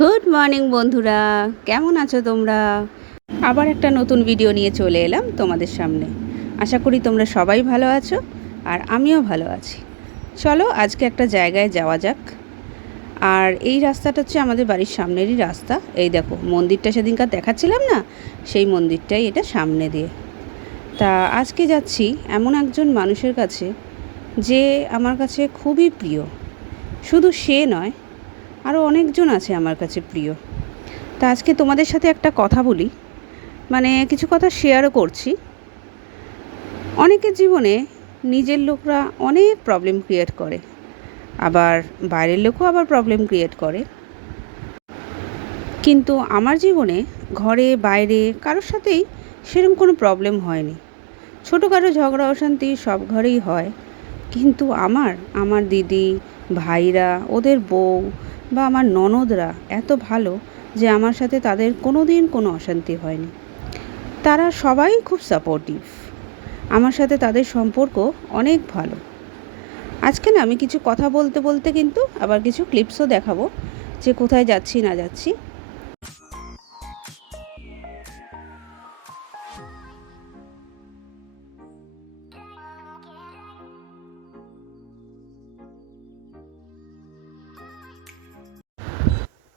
Good morning বন্ধুরা, কেমন আছো তোমরা? আবার একটা নতুন ভিডিও নিয়ে চলে এলাম তোমাদের সামনে। আশা করি তোমরা সবাই ভালো আছো আর আমিও ভালো আছি। চলো আজকে একটা জায়গায় যাওয়া যাক। আর এই রাস্তাটা হচ্ছে আমাদের বাড়ির সামনেরই রাস্তা। এই দেখো মন্দিরটা সেদিনকার দেখাচ্ছিলাম না, সেই মন্দিরটাই এটা সামনে দিয়ে। তা আজকে যাচ্ছি এমন একজন মানুষের কাছে যে আমার কাছে খুবই প্রিয়। শুধু সে নয়, আরও অনেকজন আছে আমার কাছে প্রিয়। তা আজকে তোমাদের সাথে একটা কথা বলি, মানে কিছু কথা শেয়ারও করছি। অনেকের জীবনে নিজের লোকরা অনেক প্রবলেম ক্রিয়েট করে, আবার বাইরের লোকও আবার প্রবলেম ক্রিয়েট করে। কিন্তু আমার জীবনে ঘরে বাইরে কারোর সাথেই সেরকম কোনো প্রবলেম হয়নি। ছোটোখাটো ঝগড়া অশান্তি সব ঘরেই হয়, কিন্তু আমার দিদি, ভাইরা, ওদের বউ বা আমার ননদরা এত ভালো যে আমার সাথে তাদের কোনো দিন কোনো অশান্তি হয়নি। তারা সবাই খুব সাপোর্টিভ। আমার সাথে তাদের সম্পর্ক অনেক ভালো। আজকে না আমি কিছু কথা বলতে বলতে কিন্তু আবার কিছু ক্লিপসও দেখাবো যে কোথায় যাচ্ছি না যাচ্ছি।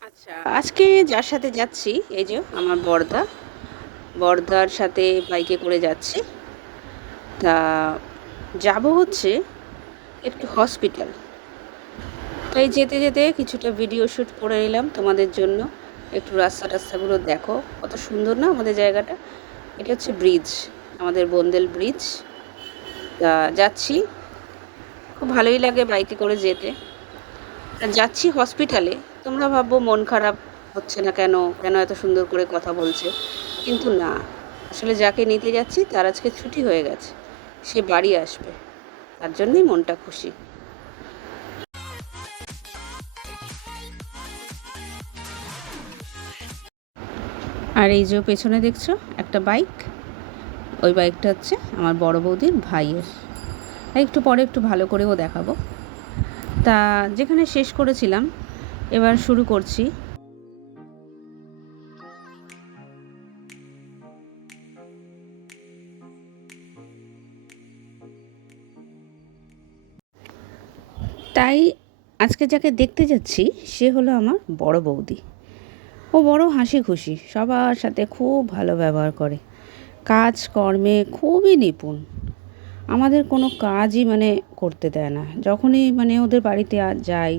আচ্ছা, আজকে যার সাথে যাচ্ছি এই যে আমার বড়দার সাথে বাইকে করে যাচ্ছি। তা যাব হচ্ছে একটু হসপিটাল। তাই যেতে যেতে কিছুটা ভিডিও শ্যুট করে নিলাম তোমাদের জন্য। একটু রাস্তাগুলো দেখো কত সুন্দর না আমাদের জায়গাটা। এটা হচ্ছে ব্রিজ, আমাদের বন্দেল ব্রিজ। তা যাচ্ছি, খুব ভালোই লাগে বাইকে করে যেতে। যাচ্ছি হসপিটালে। তোমরা ভাববো মন খারাপ হচ্ছে না কেন, কেন এত সুন্দর করে কথা বলছে, কিন্তু না, আসলে যাকে নিতে যাচ্ছি তার আজকে ছুটি হয়ে গেছে, সে বাড়ি আসবে, তার জন্যই মনটা খুশি। আর এই যে পেছনে দেখছো একটা বাইক, ওই বাইকটা হচ্ছে আমার বড় বৌদির ভাইয়ের। তাই একটু পরে একটু ভালো করেও দেখাবো। তা যেখানে শেষ করেছিলাম এবার শুরু করছি। তাই আজকে যাকে দেখতে যাচ্ছি সে হলো আমার বড় বৌদি। ও বড় হাসি খুশি, সবার সাথে খুব ভালো ব্যবহার করে, কাজকর্মে খুবই নিপুণ। আমাদের কোনো কাজই করতে দেয় না। যখনই ওদের বাড়িতে যাই,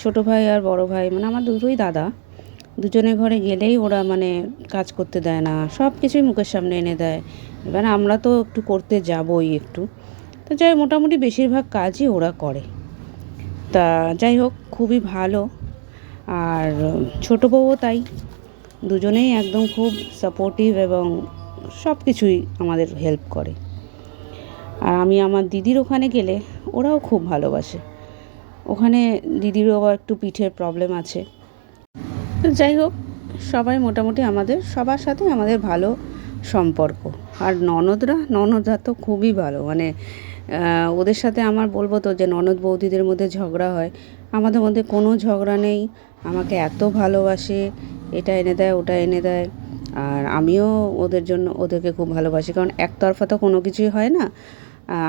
ছোটো ভাই আর বড় ভাই আমার দুটোই দাদা, দুজনের ঘরে গেলেই ওরা কাজ করতে দেয় না, সব কিছুই মুখের সামনে এনে দেয়। এবার আমরা তো একটু করতে যাবই একটু, তো যাই মোটামুটি বেশিরভাগ কাজই ওরা করে। তা যাই হোক, খুবই ভালো। আর ছোটো বউও তাই, দুজনেই একদম খুব সাপোর্টিভ এবং সব কিছুই আমাদের হেল্প করে। আর আমি আমার দিদির ওখানে গেলে ওরাও খুব ভালোবাসে। ওখানে দিদিরও আবার একটু পিঠের প্রবলেম আছে। তো যাই হোক, সবাই মোটামুটি আমাদের সবার সাথে আমাদের ভালো সম্পর্ক। আর ননদরা তো খুবই ভালো, ওদের সাথে আমার বলবো তো যে ননদ বৌদিদের মধ্যে ঝগড়া হয়, আমাদের মধ্যে কোনো ঝগড়া নেই। আমাকে এত ভালোবাসে, এটা এনে দেয় ওটা এনে দেয়। আর আমিও ওদেরকে খুব ভালোবাসি, কারণ একতরফা তো কোনো কিছুই হয় না।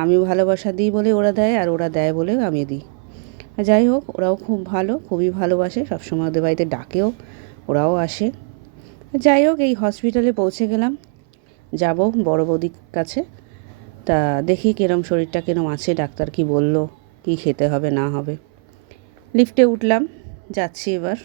আমি ভালোবাসা দিই বলে ওরা দেয়, আর ওরা দেয় বলে আমি দিই। যাই হোক, ওরাও খুব ভালো, খুবই ভালোবাসে, সবসময় ওদের বাড়িতে ডাকেও, ওরাও আসে। যাই হোক, এই হসপিটালে পৌঁছে গেলাম, যাব বড় বৌদির কাছে। তা দেখি কিরম শরীরটা কিরম আছে, ডাক্তার কি বলল, কি খেতে হবে না হবে। লিফটে উঠলাম, যাচ্ছি এবার।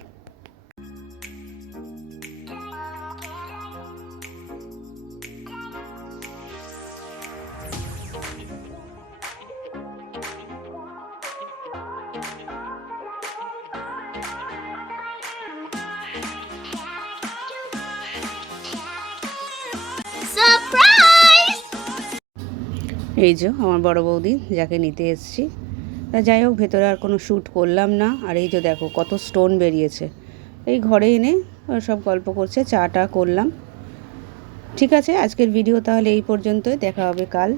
এই যে আমার বড় বৌদি, যাকে নিতে এসেছি। তা যাই হোক, ভেতরে আর কোনো শ্যুট করলাম না। আর এই যে দেখো কত স্টোন বেরিয়েছে। এই ঘরে এনে সব গল্প করছে, চাটা করলাম। ঠিক আছে, আজকের ভিডিও তাহলে এই পর্যন্তই, দেখা হবে কাল।